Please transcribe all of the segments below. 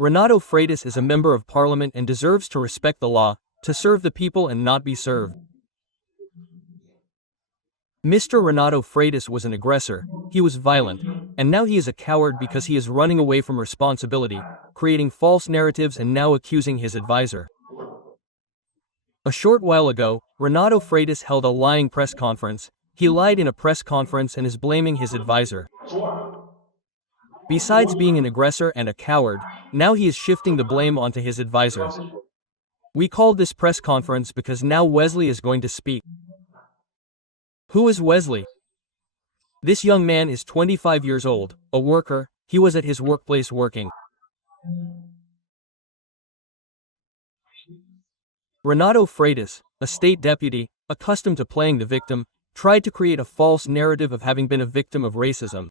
Renato Freitas is a member of parliament and deserves to respect the law, to serve the people and not be served. Mr. Renato Freitas was an aggressor, he was violent, and now he is a coward because he is running away from responsibility, creating false narratives and now accusing his advisor. A short while ago, Renato Freitas held a lying press conference. He lied in a press conference and is blaming his advisor. Besides being an aggressor and a coward, now he is shifting the blame onto his advisor. We called this press conference because now Wesley is going to speak. Who is Wesley? This young man is 25 years old, a worker. He was at his workplace working. Renato Freitas, a state deputy, accustomed to playing the victim, tried to create a false narrative of having been a victim of racism.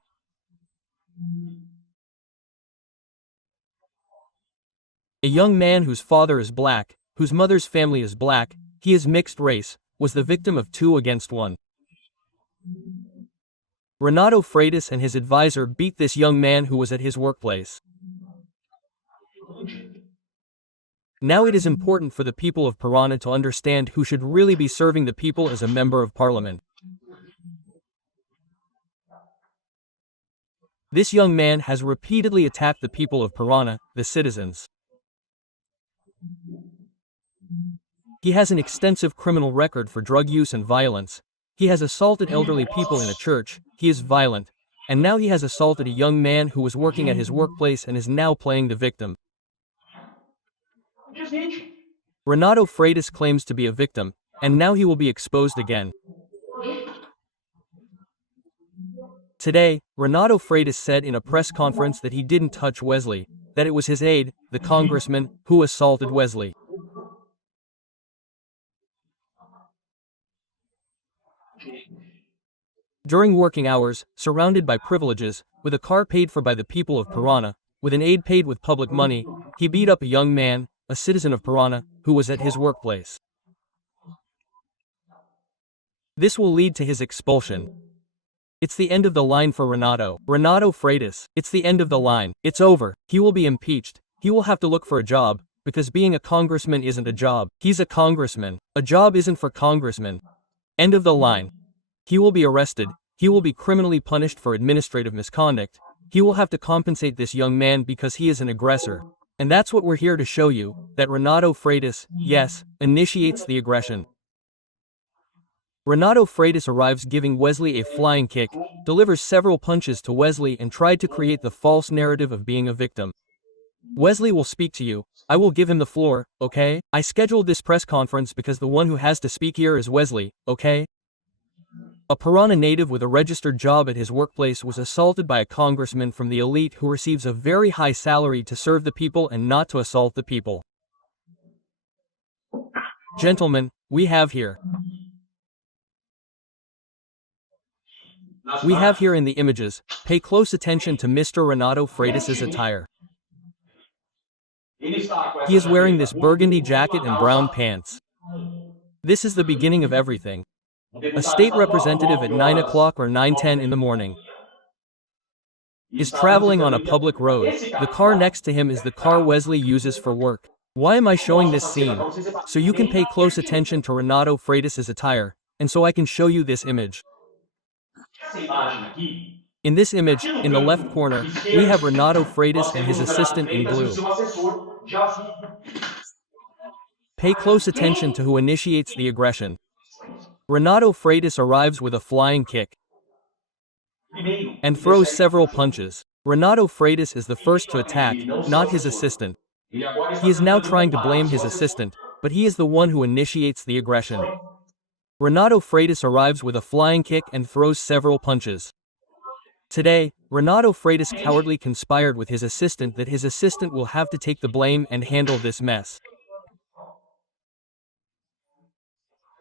A young man whose father is black, whose mother's family is black, he is mixed race, was the victim of 2 against 1. Renato Freitas and his advisor beat this young man who was at his workplace. Now it is important for the people of Parana to understand who should really be serving the people as a member of parliament. This young man has repeatedly attacked the people of Parana, the citizens. He has an extensive criminal record for drug use and violence. He has assaulted elderly people in a church. He is violent. And now he has assaulted a young man who was working at his workplace and is now playing the victim. Renato Freitas claims to be a victim, and now he will be exposed again. Today, Renato Freitas said in a press conference that he didn't touch Wesley, that it was his aide, the congressman, who assaulted Wesley. During working hours, surrounded by privileges, with a car paid for by the people of Parana, with an aide paid with public money, he beat up a young man, a citizen of Parana, who was at his workplace. This will lead to his expulsion. It's the end of the line for Renato Freitas. It's the end of the line. It's over. He will be impeached. He will have to look for a job, because being a congressman isn't a job. He's a congressman. A job isn't for congressmen. End of the line. He will be arrested. He will be criminally punished for administrative misconduct. He will have to compensate this young man because he is an aggressor. And that's what we're here to show you, that Renato Freitas, yes, initiates the aggression. Renato Freitas arrives giving Wesley a flying kick, delivers several punches to Wesley and tried to create the false narrative of being a victim. Wesley will speak to you. I will give him the floor, okay? I scheduled this press conference because the one who has to speak here is Wesley, okay? A Parana native with a registered job at his workplace was assaulted by a congressman from the elite who receives a very high salary to serve the people and not to assault the people. Gentlemen, we have here in the images, pay close attention to Mr. Renato Freitas' attire. He is wearing this burgundy jacket and brown pants. This is the beginning of everything. A state representative at 9 o'clock or 9:10 in the morning is traveling on a public road. The car next to him is the car Wesley uses for work. Why am I showing this scene? So you can pay close attention to Renato Freitas' attire, and so I can show you this image. In this image, in the left corner, we have Renato Freitas and his assistant in blue. Pay close attention to who initiates the aggression. Renato Freitas arrives with a flying kick and throws several punches. Renato Freitas is the first to attack, not his assistant. He is now trying to blame his assistant, but he is the one who initiates the aggression. Renato Freitas arrives with a flying kick and throws several punches. Today, Renato Freitas cowardly conspired with his assistant that his assistant will have to take the blame and handle this mess.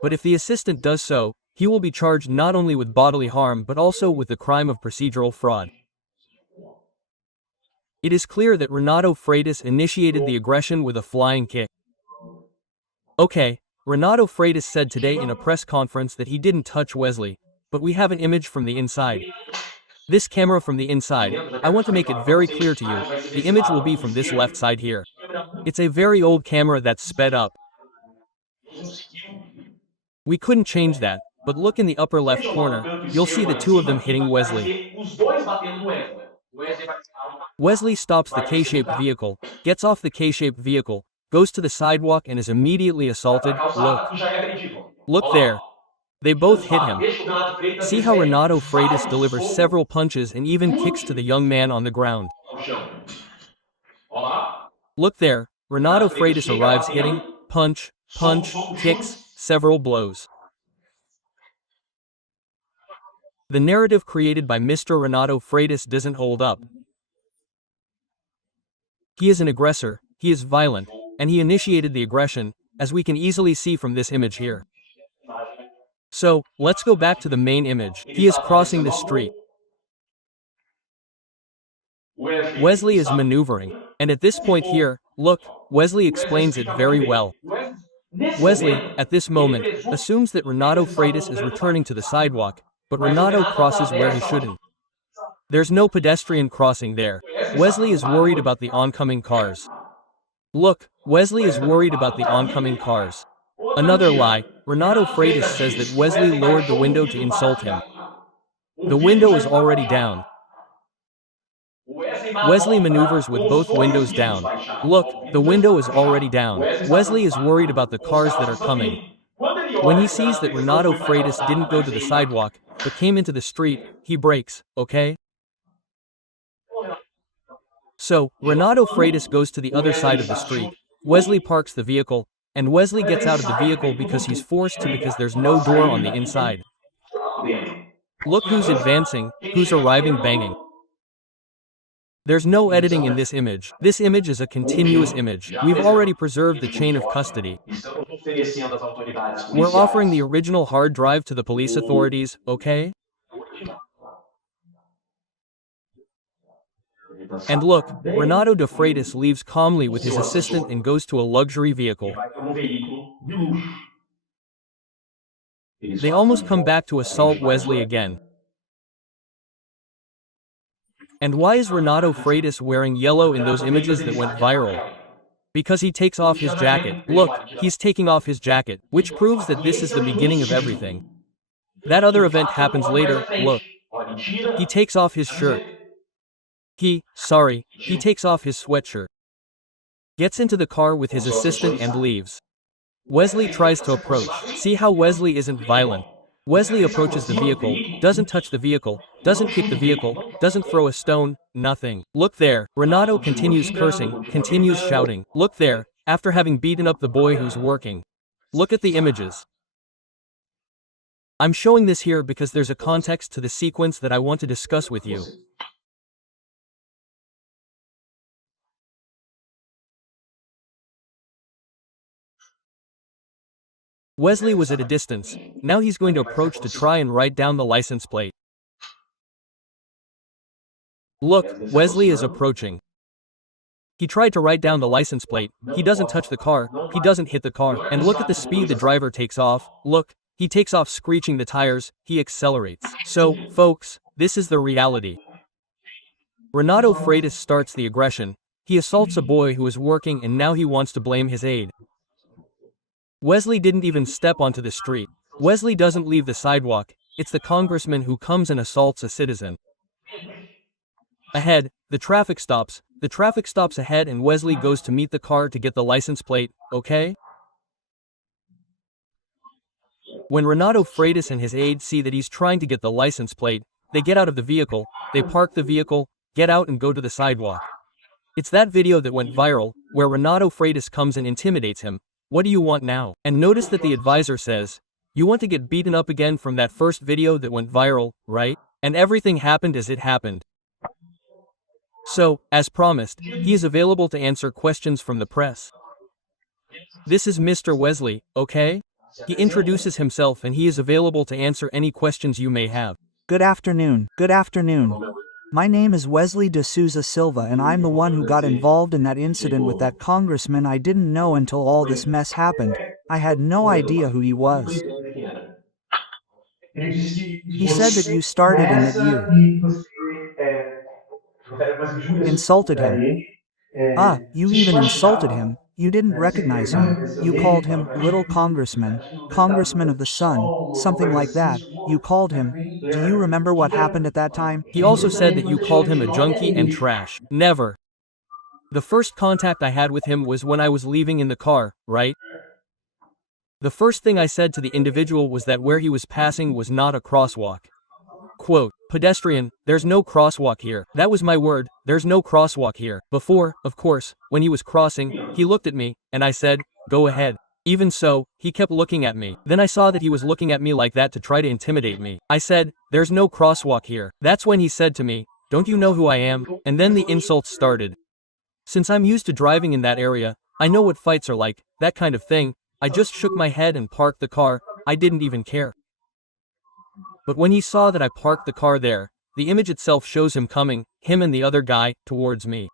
But if the assistant does so, he will be charged not only with bodily harm but also with the crime of procedural fraud. It is clear that Renato Freitas initiated the aggression with a flying kick. Okay, Renato Freitas said today in a press conference that he didn't touch Wesley, but we have an image from the inside. This camera from the inside, I want to make it very clear to you, the image will be from this left side here. It's a very old camera that's sped up. We couldn't change that, but look in the upper left corner, you'll see the two of them hitting Wesley. Wesley stops the K-shaped vehicle, gets off the K-shaped vehicle, goes to the sidewalk and is immediately assaulted. Look there. They both hit him. See how Renato Freitas delivers several punches and even kicks to the young man on the ground. Look there, Renato Freitas arrives hitting, punch, kicks, several blows. The narrative created by Mr. Renato Freitas doesn't hold up. He is an aggressor, he is violent, and he initiated the aggression, as we can easily see from this image here. So, let's go back to the main image. He is crossing the street. Wesley is maneuvering, and at this point here, look, Wesley explains it very well. Wesley, at this moment, assumes that Renato Freitas is returning to the sidewalk, but Renato crosses where he shouldn't. There's no pedestrian crossing there. Wesley is worried about the oncoming cars. Look, Wesley is worried about the oncoming cars. Another lie, Renato Freitas says that Wesley lowered the window to insult him. The window is already down. Wesley maneuvers with both windows down. Look, the window is already down. Wesley is worried about the cars that are coming. When he sees that Renato Freitas didn't go to the sidewalk, but came into the street, he brakes, okay? So, Renato Freitas goes to the other side of the street. Wesley parks the vehicle, and Wesley gets out of the vehicle because he's forced to because there's no door on the inside. Look who's advancing, who's arriving banging. There's no editing in this image. This image is a continuous image. We've already preserved the chain of custody. We're offering the original hard drive to the police authorities, okay? And look, Renato de Freitas leaves calmly with his assistant and goes to a luxury vehicle. They almost come back to assault Wesley again. And why is Renato Freitas wearing yellow in those images that went viral? Because he takes off his jacket. Look, he's taking off his jacket, which proves that this is the beginning of everything. That other event happens later, look. He takes off his shirt. He takes off his sweatshirt. Gets into the car with his assistant and leaves. Wesley tries to approach. See how Wesley isn't violent. Wesley approaches the vehicle, doesn't touch the vehicle, doesn't kick the vehicle, doesn't throw a stone, nothing. Look there, Renato continues cursing, continues shouting. Look there, after having beaten up the boy who's working. Look at the images. I'm showing this here because there's a context to the sequence that I want to discuss with you. Wesley was at a distance, now he's going to approach to try and write down the license plate. Look, Wesley is approaching. He tried to write down the license plate, he doesn't touch the car, he doesn't hit the car, and look at the speed the driver takes off, look, he takes off screeching the tires, he accelerates. So, folks, this is the reality. Renato Freitas starts the aggression, he assaults a boy who is working and now he wants to blame his aide. Wesley didn't even step onto the street. Wesley doesn't leave the sidewalk, it's the congressman who comes and assaults a citizen. Ahead, the traffic stops ahead and Wesley goes to meet the car to get the license plate, okay? When Renato Freitas and his aide see that he's trying to get the license plate, they get out of the vehicle, they park the vehicle, get out and go to the sidewalk. It's that video that went viral, where Renato Freitas comes and intimidates him. What do you want now? And notice that the advisor says, you want to get beaten up again from that first video that went viral, right? And everything happened as it happened. So, as promised, he is available to answer questions from the press. This is Mr. Wesley, okay? He introduces himself and he is available to answer any questions you may have. Good afternoon. Good afternoon. My name is Wesley de Souza Silva and I'm the one who got involved in that incident with that congressman. I didn't know until all this mess happened. I had no idea who he was. He said that you started and that you Insulted him. Ah, you even insulted him. You didn't recognize him. You called him little congressman, congressman of the sun, something like that. You called him. Do you remember what happened at that time? He also said that you called him a junkie and trash. Never. The first contact I had with him was when I was leaving in the car, right? The first thing I said to the individual was that where he was passing was not a crosswalk. Quote, pedestrian, there's no crosswalk here. That was my word, there's no crosswalk here. Before, of course, when he was crossing, he looked at me, and I said, go ahead. Even so, he kept looking at me. Then I saw that he was looking at me like that to try to intimidate me. I said, there's no crosswalk here. That's when he said to me, don't you know who I am? And then the insults started. Since I'm used to driving in that area, I know what fights are like, that kind of thing. I just shook my head and parked the car. I didn't even care. But when he saw that I parked the car there, the image itself shows him coming, him and the other guy, towards me.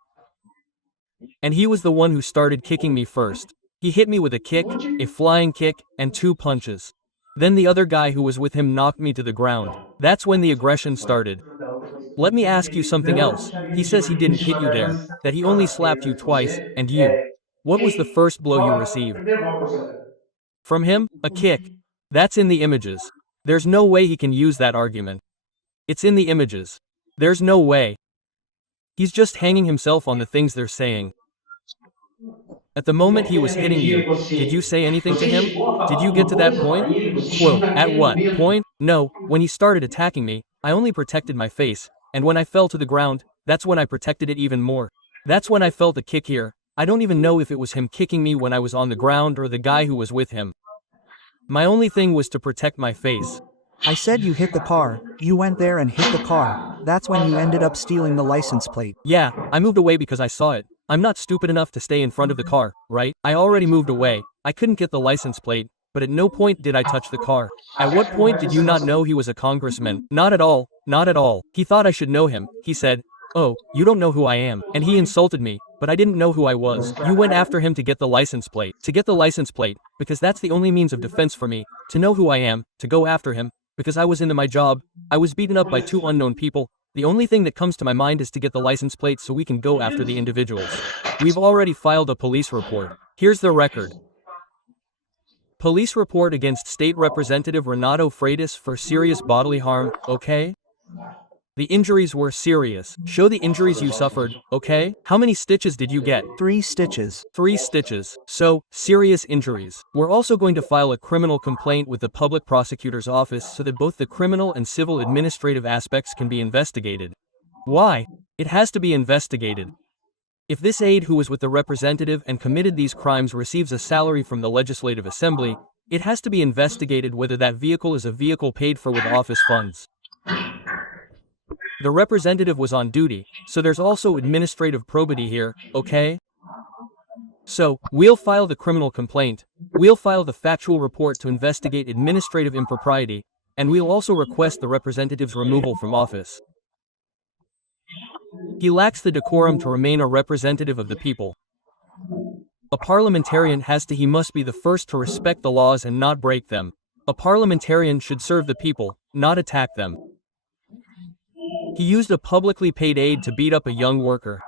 And he was the one who started kicking me first. He hit me with a kick, a flying kick, and 2 punches. Then the other guy who was with him knocked me to the ground. That's when the aggression started. Let me ask you something else. He says he didn't hit you there, that he only slapped you twice, and you. What was the first blow you received? From him? A kick. That's in the images. There's no way he can use that argument. It's in the images. There's no way. He's just hanging himself on the things they're saying. At the moment he was hitting you, did you say anything to him? Did you get to that point? Quote, at what point? No, when he started attacking me, I only protected my face, and when I fell to the ground, that's when I protected it even more. That's when I felt a kick here. I don't even know if it was him kicking me when I was on the ground or the guy who was with him. My only thing was to protect my face. I said you hit the car. You went there and hit the car. That's when you ended up stealing the license plate. Yeah, I moved away because I saw it. I'm not stupid enough to stay in front of the car, right? I already moved away. I couldn't get the license plate, but at no point did I touch the car. At what point did you not know he was a congressman? Not at all. Not at all. He thought I should know him. He said, oh, you don't know who I am. And he insulted me, but I didn't know who I was. You went after him to get the license plate. To get the license plate, because that's the only means of defense for me. To know who I am, to go after him, because I was into my job. I was beaten up by 2 unknown people. The only thing that comes to my mind is to get the license plate so we can go after the individuals. We've already filed a police report. Here's the record. Police report against State Representative Renato Freitas for serious bodily harm, okay? The injuries were serious. Show the injuries you suffered, okay? How many stitches did you get? 3 stitches. 3 stitches. So, serious injuries. We're also going to file a criminal complaint with the public prosecutor's office so that both the criminal and civil administrative aspects can be investigated. Why? It has to be investigated. If this aide who was with the representative and committed these crimes receives a salary from the Legislative Assembly, it has to be investigated whether that vehicle is a vehicle paid for with office funds. The representative was on duty, so there's also administrative probity here, okay? So, we'll file the criminal complaint, we'll file the factual report to investigate administrative impropriety, and we'll also request the representative's removal from office. He lacks the decorum to remain a representative of the people. A parliamentarian he must be the first to respect the laws and not break them. A parliamentarian should serve the people, not attack them. He used a publicly paid aide to beat up a young worker.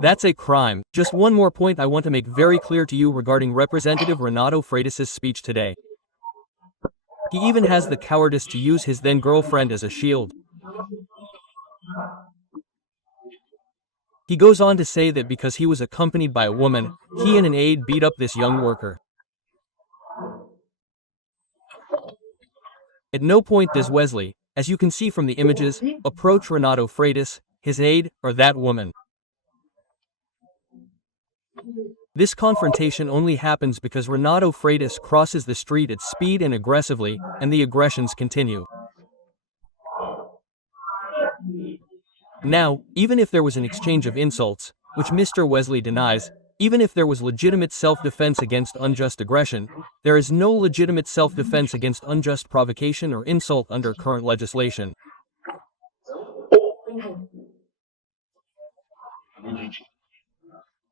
That's a crime. Just one more point I want to make very clear to you regarding Representative Renato Freitas' speech today. He even has the cowardice to use his then-girlfriend as a shield. He goes on to say that because he was accompanied by a woman, he and an aide beat up this young worker. At no point does Wesley, as you can see from the images, approach Renato Freitas, his aide, or that woman. This confrontation only happens because Renato Freitas crosses the street at speed and aggressively, and the aggressions continue. Now, even if there was an exchange of insults, which Mr. Wesley denies, even if there was legitimate self-defense against unjust aggression, there is no legitimate self-defense against unjust provocation or insult under current legislation.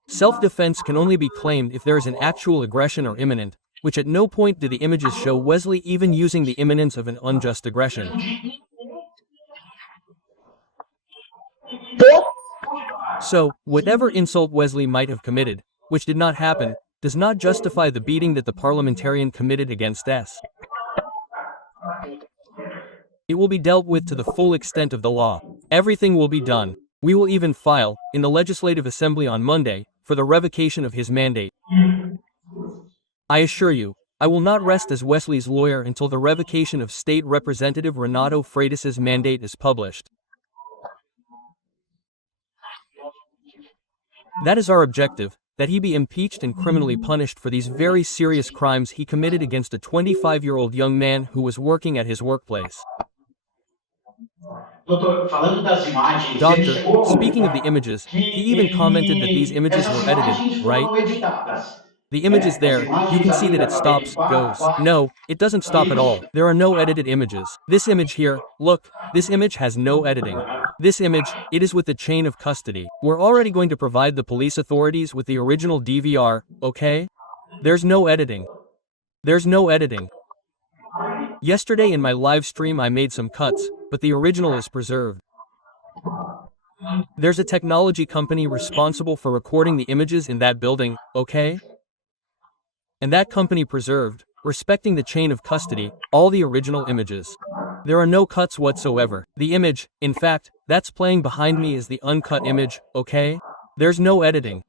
Self-defense can only be claimed if there is an actual aggression or imminent, which at no point do the images show Wesley even using the imminence of an unjust aggression. So, whatever insult Wesley might have committed, which did not happen, does not justify the beating that the parliamentarian committed against S. It will be dealt with to the full extent of the law. Everything will be done. We will even file, in the Legislative Assembly on Monday, for the revocation of his mandate. I assure you, I will not rest as Wesley's lawyer until the revocation of State Representative Renato Freitas' mandate is published. That is our objective, that he be impeached and criminally punished for these very serious crimes he committed against a 25-year-old young man who was working at his workplace. Doctor, speaking of the images, he even commented that these images were edited, right? The image is there, you can see that it stops, goes. No, it doesn't stop at all. There are no edited images. This image here, look, this image has no editing. This image, it is with the chain of custody. We're already going to provide the police authorities with the original DVR, okay? There's no editing. There's no editing. Yesterday in my live stream I made some cuts, but the original is preserved. There's a technology company responsible for recording the images in that building, okay? And that company preserved, respecting the chain of custody, all the original images. There are no cuts whatsoever. The image, in fact, that's playing behind me is the uncut image, okay? There's no editing.